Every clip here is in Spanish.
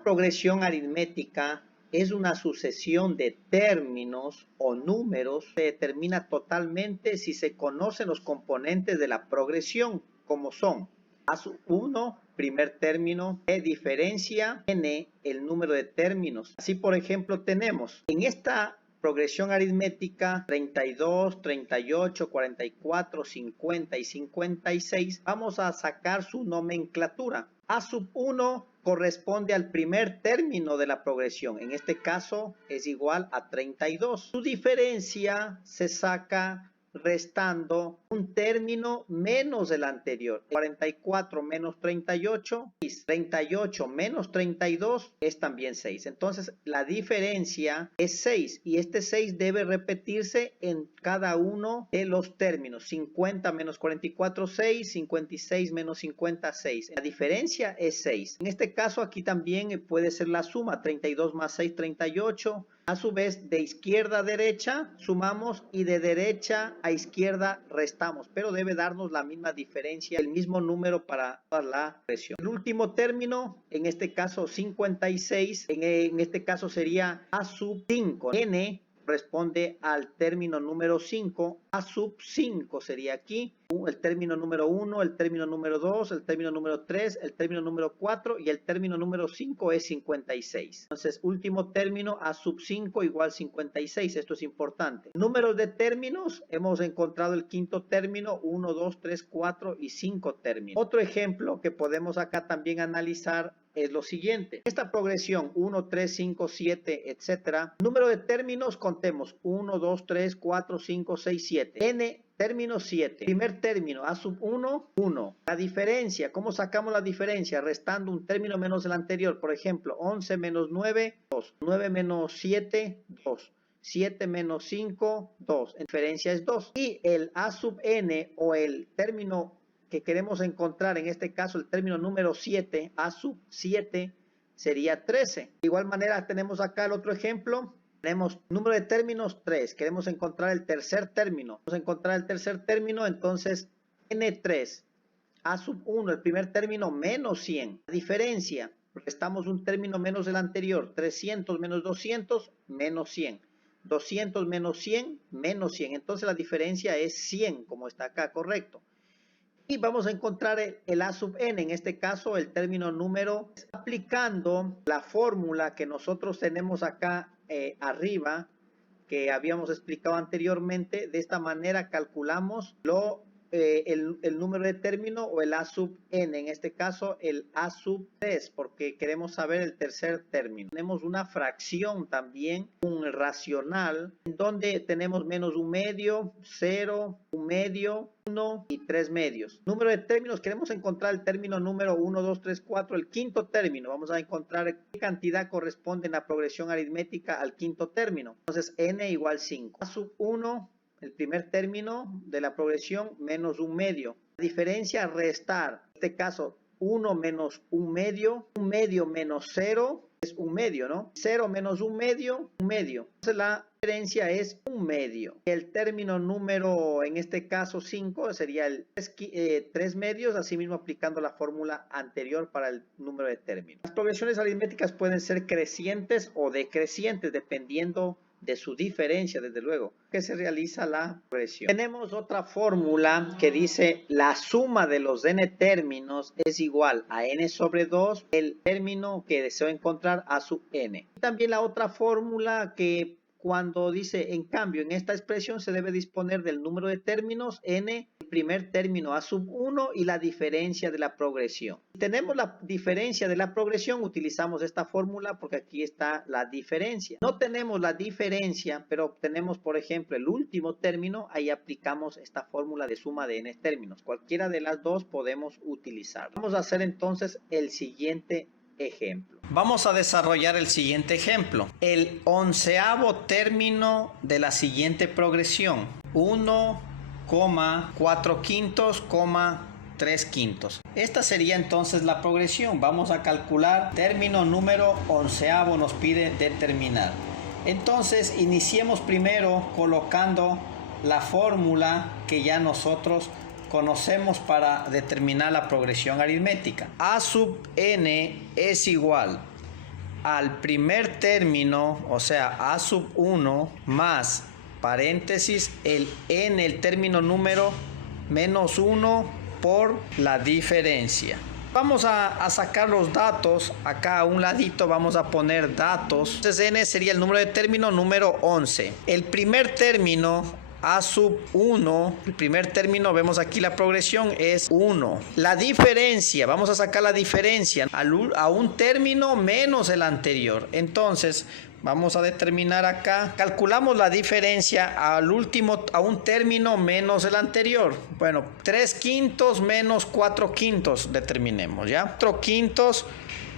Una progresión aritmética es una sucesión de términos o números que determina totalmente si se conocen los componentes de la progresión, como son A1, primer término, E diferencia, N, el número de términos. Así, por ejemplo, tenemos en esta progresión aritmética 32, 38, 44, 50 y 56, vamos a sacar su nomenclatura. A1 corresponde al primer término de la progresión. En este caso es igual a 32. Su diferencia se saca restando un término menos el anterior. 44 menos 38, 6. 38 menos 32 es también 6. Entonces la diferencia es 6 y este 6 debe repetirse en cada uno de los términos. 50 menos 44, 6. 56 menos 50, 6. La diferencia es 6. En este caso aquí también puede ser la suma. 32 más 6, 38. A su vez, de izquierda a derecha sumamos y de derecha a izquierda restamos, pero debe darnos la misma diferencia, el mismo número para toda la progresión. El último término, en este caso 56, en este caso sería A sub 5. N corresponde al término número 5, A sub 5 sería aquí. El término número 1, el término número 2, el término número 3, el término número 4 y el término número 5 es 56. Entonces, último término, A sub 5 igual 56. Esto es importante. Números de términos, hemos encontrado el quinto término, 1, 2, 3, 4 y 5 términos. Otro ejemplo que podemos acá también analizar es lo siguiente. Esta progresión 1, 3, 5, 7, etcétera. Número de términos, contemos 1, 2, 3, 4, 5, 6, 7. N término 7. Primer término, A sub 1, 1. La diferencia, ¿cómo sacamos la diferencia? Restando un término menos el anterior. Por ejemplo, 11 menos 9, 2. 9 menos 7, 2. 7 menos 5, 2. La diferencia es 2. Y el A sub n o el término que queremos encontrar, en este caso el término número 7, A sub 7, sería 13. De igual manera tenemos acá el otro ejemplo. Tenemos número de términos 3. Queremos encontrar el tercer término. Vamos a encontrar el tercer término, entonces N3. A sub 1, el primer término, menos 100. La diferencia, restamos un término menos el anterior. 300 menos 200, menos 100. 200 menos 100, menos 100. Entonces la diferencia es 100, como está acá, correcto. Y vamos a encontrar el A sub n, en este caso el término número, aplicando la fórmula que nosotros tenemos acá arriba, que habíamos explicado anteriormente. De esta manera calculamos el número de término o el A sub n, en este caso el A sub 3, porque queremos saber el tercer término. Tenemos una fracción también, un racional, en donde tenemos menos un medio, 0, un medio, 1 y 3 medios. Número de términos, queremos encontrar el término número 1, 2, 3, 4, el quinto término. Vamos a encontrar qué cantidad corresponde en la progresión aritmética al quinto término. Entonces n igual 5. A sub 1, el primer término de la progresión, menos un medio. La diferencia, restar. En este caso, 1 menos un medio menos 0 es un medio, ¿no? 0 menos un medio. Entonces la diferencia es un medio. El término número, en este caso 5, sería el 3 medios, asimismo aplicando la fórmula anterior para el número de términos. Las progresiones aritméticas pueden ser crecientes o decrecientes, dependiendo de su diferencia, desde luego, que se realiza la progresión. Tenemos otra fórmula que dice la suma de los n términos es igual a n sobre 2, el término que deseo encontrar, A sub n. También la otra fórmula que cuando dice, en cambio, en esta expresión se debe disponer del número de términos n, el primer término A sub 1 y la diferencia de la progresión. Si tenemos la diferencia de la progresión, utilizamos esta fórmula porque aquí está la diferencia. No tenemos la diferencia, pero obtenemos, por ejemplo, el último término, ahí aplicamos esta fórmula de suma de n términos. Cualquiera de las dos podemos utilizarla. Vamos a hacer entonces el siguiente ejemplo. Vamos a desarrollar el siguiente ejemplo. El 11avo término de la siguiente progresión. 1, 4 quintos, 3 quintos. Esta sería entonces la progresión. Vamos a calcular término número 11avo, nos pide determinar. Entonces iniciemos primero colocando la fórmula que ya nosotros conocemos para determinar la progresión aritmética. A sub n es igual al primer término, o sea, a sub 1 más paréntesis el n, el término número menos 1 por la diferencia. Vamos a sacar los datos. Acá a un ladito vamos a poner datos. Entonces n sería el número de término número 11. El primer término a sub 1, el primer término, vemos aquí la progresión es 1. La diferencia, vamos a sacar la diferencia a un término menos el anterior. Entonces vamos a determinar acá, calculamos la diferencia al último, a un término menos el anterior. Bueno, 3/5 menos 4/5 determinemos, ¿ya? 4/5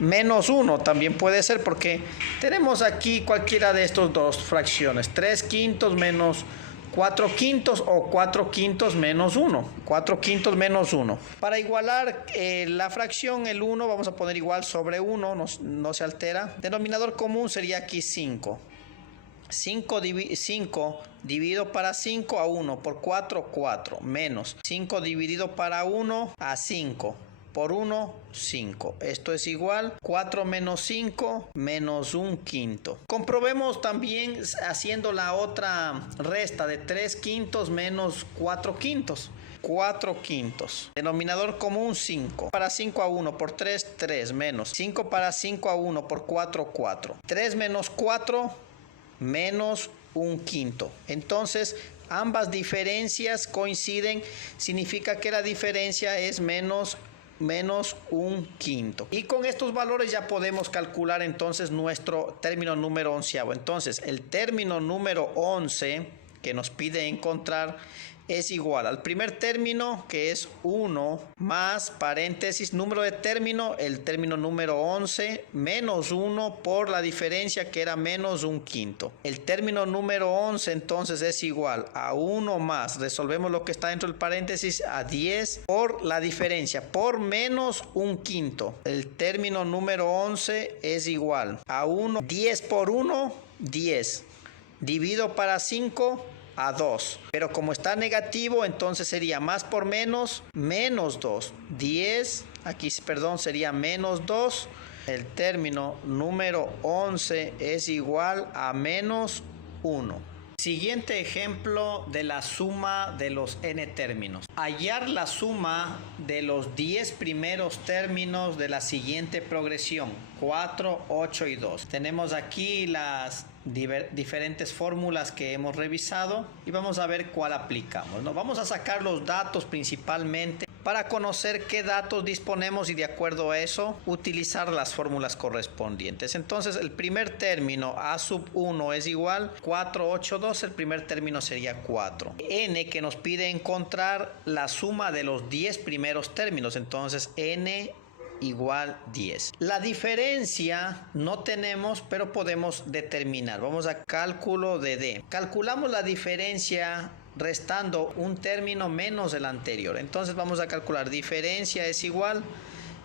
menos 1 también puede ser, porque tenemos aquí cualquiera de estos dos fracciones, 3/5 menos 4/5 o 4/5 menos 1. 4/5 menos 1. Para igualar la fracción, el 1, vamos a poner igual sobre 1, no se altera. Denominador común sería aquí 5. 5 dividido para 5 a 1 por 4, 4. Menos 5 dividido para 1 a 5. Por 1, 5. Esto es igual 4 menos 5 menos 1/5. Comprobemos también haciendo la otra resta de 3/5 menos 4/5. 4/5. Denominador común 5. Para 5 a 1 por 3, 3. Menos 5 para 5 a 1 por 4, 4. 3 menos 4 menos 1/5. Entonces ambas diferencias coinciden. Significa que la diferencia es menos 1/5. Y con estos valores ya podemos calcular entonces nuestro término número 11. Entonces el término número 11 que nos pide encontrar es igual al primer término, que es 1, más paréntesis número de término, el término número 11, menos 1 por la diferencia, que era menos 1/5. El término número 11 entonces es igual a 1 más, resolvemos lo que está dentro del paréntesis, a 10 por la diferencia, por menos 1/5. El término número 11 es igual a 1, 10 por 1, 10. Divido para 5, a 2, pero como está negativo, entonces sería más por menos, menos 2, 10, aquí perdón, sería menos 2, el término número 11 es igual a menos 1. Siguiente ejemplo de la suma de los n términos. Hallar la suma de los 10 primeros términos de la siguiente progresión, 4, 8 y 2. Tenemos aquí las diferentes fórmulas que hemos revisado y vamos a ver cuál aplicamos, ¿no? Vamos a sacar los datos principalmente para conocer qué datos disponemos y de acuerdo a eso utilizar las fórmulas correspondientes. Entonces el primer término a sub 1 es igual 4, 8, 2, el primer término sería 4. N que nos pide encontrar la suma de los 10 primeros términos, entonces n igual 10. La diferencia no tenemos, pero podemos determinar. Vamos a cálculo de D. Calculamos la diferencia restando un término menos el anterior. Entonces vamos a calcular diferencia es igual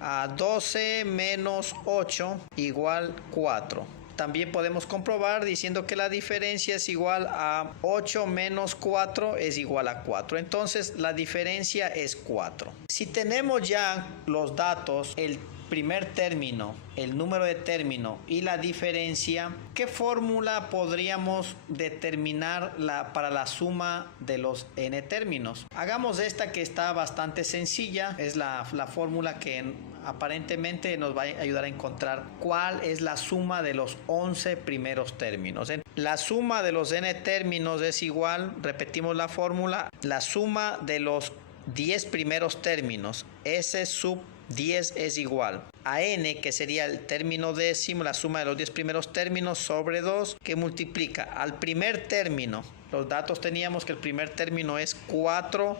a 12 menos 8 igual 4. También podemos comprobar diciendo que la diferencia es igual a 8 menos 4 es igual a 4. Entonces la diferencia es 4. Si tenemos ya los datos, el primer término, el número de término y la diferencia, ¿qué fórmula podríamos determinar para la suma de los n términos? Hagamos esta que está bastante sencilla, es la fórmula que aparentemente nos va a ayudar a encontrar cuál es la suma de los 11 primeros términos. La suma de los n términos es igual, repetimos la fórmula, la suma de los 10 primeros términos, S sub 10 es igual a n, que sería el término décimo, la suma de los 10 primeros términos sobre 2, que multiplica al primer término. Los datos teníamos que el primer término es 4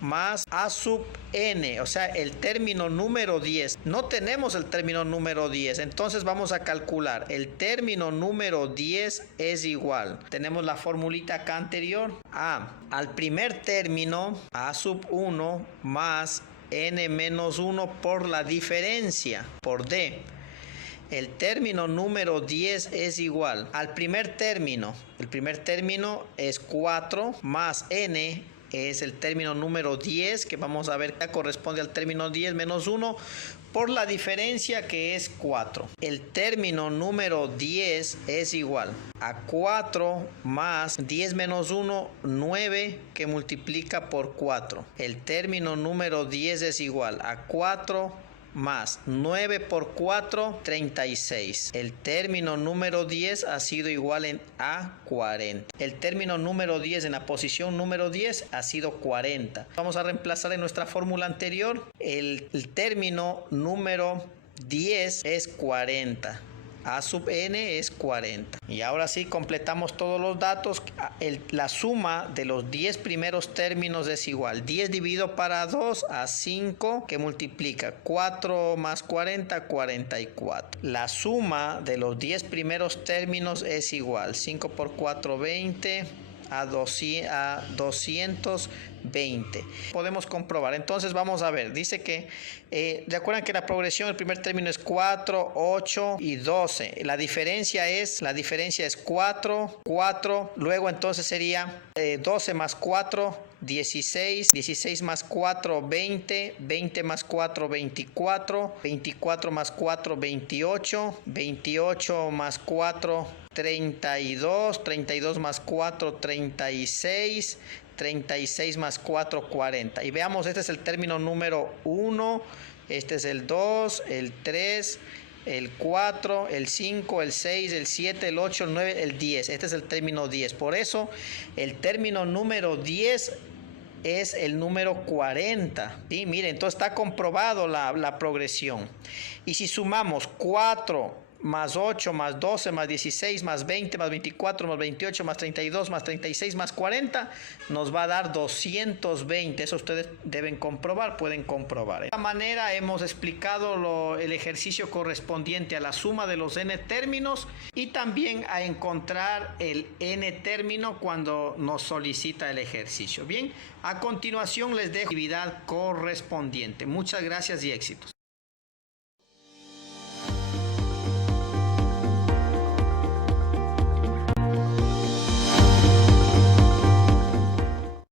más a sub n, o sea, el término número 10. No tenemos el término número 10, entonces vamos a calcular. El término número 10 es igual. Tenemos la formulita acá anterior. Al primer término, a sub 1 más n menos 1 por la diferencia, por d. El término número 10 es igual al primer término. El primer término es 4 más n es el término número 10, que vamos a ver que corresponde al término 10 menos 1, por la diferencia que es 4. El término número 10 es igual a 4 más 10 menos 1, 9, que multiplica por 4. El término número 10 es igual a 4 más 9 por 4, 36. El término número 10 ha sido igual a 40. El término número 10 en la posición número 10 ha sido 40. Vamos a reemplazar en nuestra fórmula anterior. El término número 10 es 40. A sub n es 40. Y ahora sí completamos todos los datos. La suma de los 10 primeros términos es igual. 10 dividido para 2 a 5, que multiplica 4 más 40, 44. La suma de los 10 primeros términos es igual. 5 por 4, 20. A 220. Podemos comprobar. Entonces vamos a ver. Dice que, recuerdan que la progresión, el primer término es 4, 8 y 12. La diferencia es 4, 4. Luego entonces sería 12 más 4, 16, 16 más 4, 20, 20 más 4, 24, 24 más 4, 28, 28 más 4, 32, 32 más 4, 36, 36 más 4, 40. Y veamos, este es el término número 1, este es el 2, el 3, el 4, el 5, el 6, el 7, el 8, el 9, el 10. Este es el término 10. Por eso, el término número 10 es el número 40. ¿Sí? Miren, entonces está comprobado la progresión. Y si sumamos 4 más 8, más 12, más 16, más 20, más 24, más 28, más 32, más 36, más 40, nos va a dar 220. Eso ustedes deben comprobar, pueden comprobar. De esta manera hemos explicado el ejercicio correspondiente a la suma de los n términos y también a encontrar el n término cuando nos solicita el ejercicio. Bien, a continuación les dejo la actividad correspondiente. Muchas gracias y éxitos.